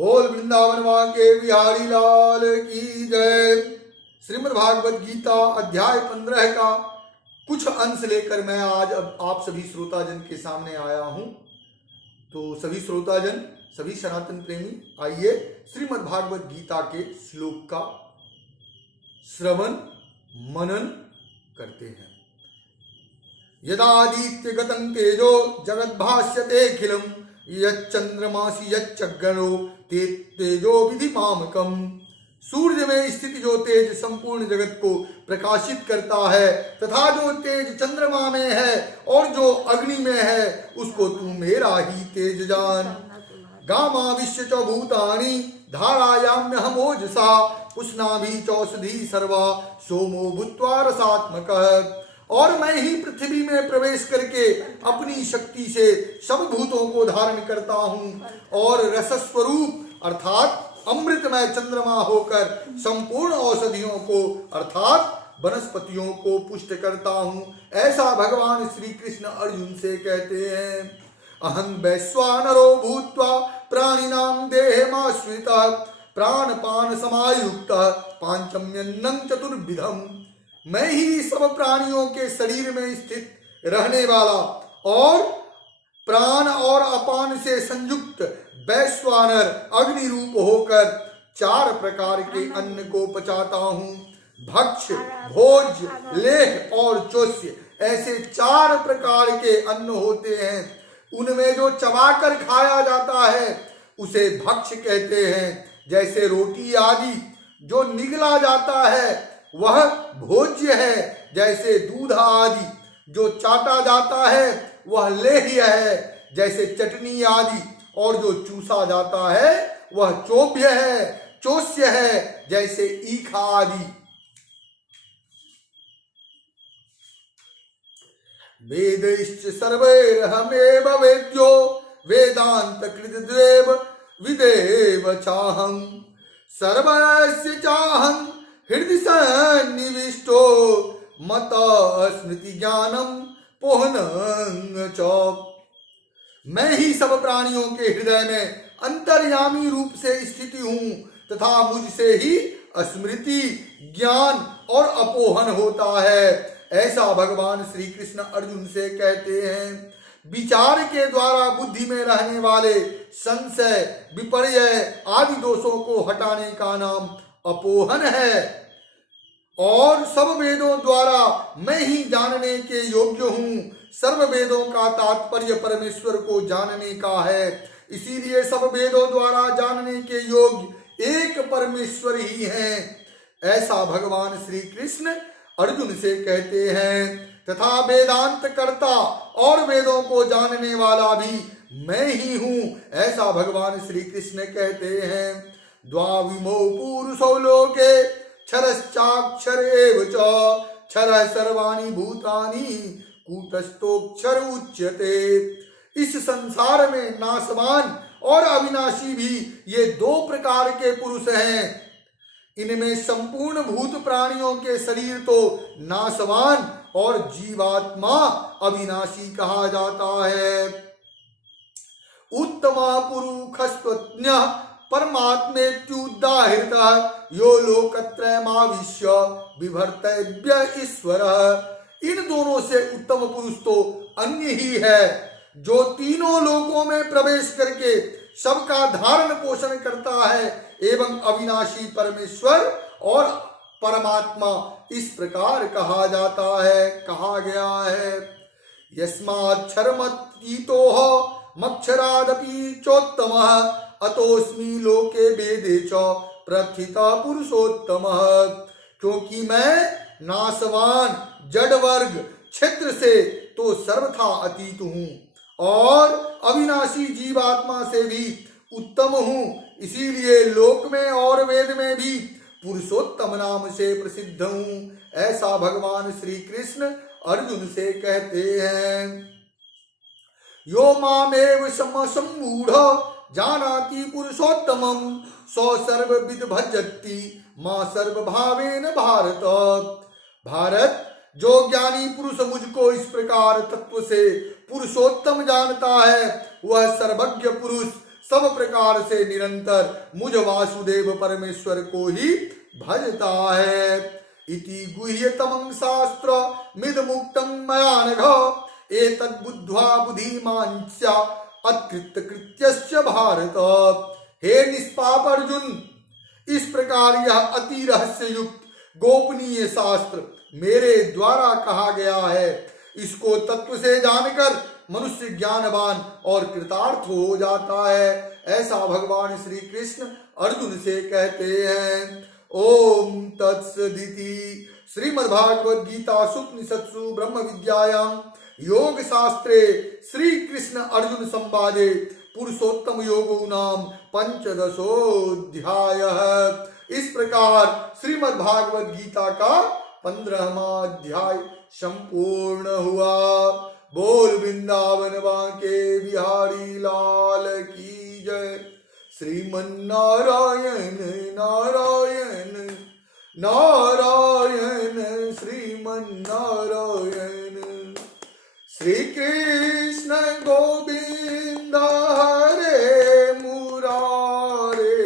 बोल वृंदावन के बिहारी लाल की जय। श्रीमद् भागवत गीता अध्याय 15 का कुछ अंश लेकर मैं आज अब आप सभी श्रोताजन के सामने आया हूं। तो सभी श्रोताजन, सभी सनातन प्रेमी, आइए श्रीमद् भागवत गीता के श्लोक का श्रवण मनन करते हैं। यदादित्य गतं तेजो जगद्भास्यतेऽखिलं यच्चंद्रमासि यच्चग्गनो तेजो विधिमामकम्। सूर्य में स्थित जो तेज संपूर्ण जगत को प्रकाशित करता है तथा जो तेज चंद्रमा में है और जो अग्नि में है उसको तू मेरा ही तेज जान। गामा विश्व च भूतानि धारायाम्यहमोजसा पुष्णाभि चौषधि सर्वा सोमो भूत्वा रसात्मकः। और मैं ही पृथ्वी में प्रवेश करके अपनी शक्ति से सब भूतों को धारण करता हूँ और रसस्वरूप अर्थात अमृतमय चंद्रमा होकर संपूर्ण औषधियों को अर्थात वनस्पतियों को पुष्ट करता हूँ। ऐसा भगवान श्री कृष्ण अर्जुन से कहते हैं। अहं वैश्वानरो भूत्वा प्राणिनां देहमाश्रितः प्राणपान समायुक्तः पांचम्यन्नं चतुर्विधम्। मैं ही सब प्राणियों के शरीर में स्थित रहने वाला और प्राण और अपान से संयुक्त वैश्वानर अग्नि रूप होकर 4 प्रकार के अन्न को पचाता हूँ। भक्ष्य, भोज्य, लेह और चोष्य ऐसे 4 प्रकार के अन्न होते हैं। उनमें जो चबाकर खाया जाता है उसे भक्ष्य कहते हैं, जैसे रोटी आदि। जो निगला जाता है वह भोज्य है, जैसे दूध आदि। जो चाटा जाता है वह लेह्य है, जैसे चटनी आदि। और जो चूसा जाता है वह चोभ्य है, चोष्य है, जैसे ईखा आदि। वेदैश्च सर्वैरहमेव वेद्यो वेदांत कृतद्वेव विदेव चाहं सर्वस्य चाहं हृदय सन्निविष्टो मत स्मृति ज्ञानम पोहनं च। मैं ही सब प्राणियों के हृदय में अंतर्यामी रूप से स्थिति हूँ तथा मुझसे ही स्मृति, ज्ञान और अपोहन होता है। ऐसा भगवान श्री कृष्ण अर्जुन से कहते हैं। विचार के द्वारा बुद्धि में रहने वाले संशय, विपर्य आदि दोषों को हटाने का नाम अपोहन है। और सब वेदों द्वारा मैं ही जानने के योग्य हूँ। सर्व वेदों का तात्पर्य परमेश्वर को जानने का है, इसीलिए सब वेदों द्वारा जानने के योग्य एक परमेश्वर ही हैं। ऐसा भगवान श्री कृष्ण अर्जुन से कहते हैं। तथा वेदांत कर्ता और वेदों को जानने वाला भी मैं ही हूँ, ऐसा भगवान श्री कृष्ण कहते हैं। द्वाविमो पुरुषो लोके क्षरश्चाक्षर एव च क्षरः सर्वाणि भूतानि कूटस्थोक्षर उच्यते। इस संसार में नाशवान और अविनाशी भी ये 2 प्रकार के पुरुष हैं। इनमें संपूर्ण भूत प्राणियों के शरीर तो नाशवान और जीवात्मा अविनाशी कहा जाता है। उत्तमा पुरुषस्त्वज्ञः परमात्मेत्युदाहृतः यो लोकत्रयमाविश्य बिभर्तव्य ईश्वरः। इन दोनों से उत्तम पुरुष तो अन्य ही है, जो तीनों लोकों में प्रवेश करके सबका धारण पोषण करता है एवं अविनाशी परमेश्वर और परमात्मा इस प्रकार कहा जाता है, कहा गया है। यस्माक्षरमतीतोह मक्षरादपि चोत्तमः अतोस्मि लोके वेदे च प्रथितः पुरुषोत्तमः। क्योंकि मैं नाशवान जड़ वर्ग क्षेत्र से तो सर्वथा अतीत हूँ और अविनाशी जीवात्मा से भी उत्तम हूँ, इसीलिए लोक में और वेद में भी पुरुषोत्तम नाम से प्रसिद्ध हूँ। ऐसा भगवान श्री कृष्ण अर्जुन से कहते हैं। यो मामेव समसम्मूढ़ जानाति पुरुषोत्तमं सो सर्वविद भजति मां सर्वभावेन भारत। भारत, जो ज्ञानी पुरुष मुझको इस प्रकार तत्व से पुरुषोत्तम जानता है वह सर्वज्ञ पुरुष सब प्रकार से निरंतर मुझ वासुदेव परमेश्वर को ही भजता है। इति गुह्यतमं शास्त्र मिद मुक्तं मया नघ एतद् बुद्ध्वा बुद्धिमान् स्यात् अकृत्य कृत्यस्य भारत। हे निष्पाप अर्जुन, इस प्रकार यह अति रहस्य युक्त गोपनीय शास्त्र मेरे द्वारा कहा गया है। इसको तत्व से जानकर मनुष्य ज्ञानवान और कृतार्थ हो जाता है, ऐसा भगवान श्री कृष्ण अर्जुन से कहते हैं। ओम तत्सदिति श्रीमद्भागवत गीता सुपनिषत्सु ब्रह्म विद्यायां योग शास्त्रे श्री कृष्ण अर्जुन संवादे पुरुषोत्तम योगो नाम पंचदशोऽध्यायः। इस प्रकार श्रीमद्भागवत गीता का 15वां अध्याय संपूर्ण हुआ। बोल वृंदावन बांके बिहारी लाल की जय। श्रीमन्नारायण नारायण नारायण श्रीमन्नारायण। श्री कृष्ण गोविंद हरे मुरारे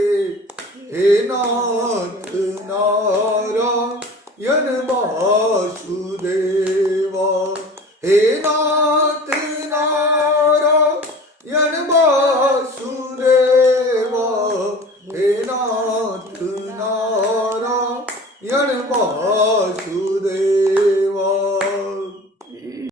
हे नाथ नारायण वासुदेव हे नाथ नारायण वासुदेव हे नाथ नारायण वासुदेव।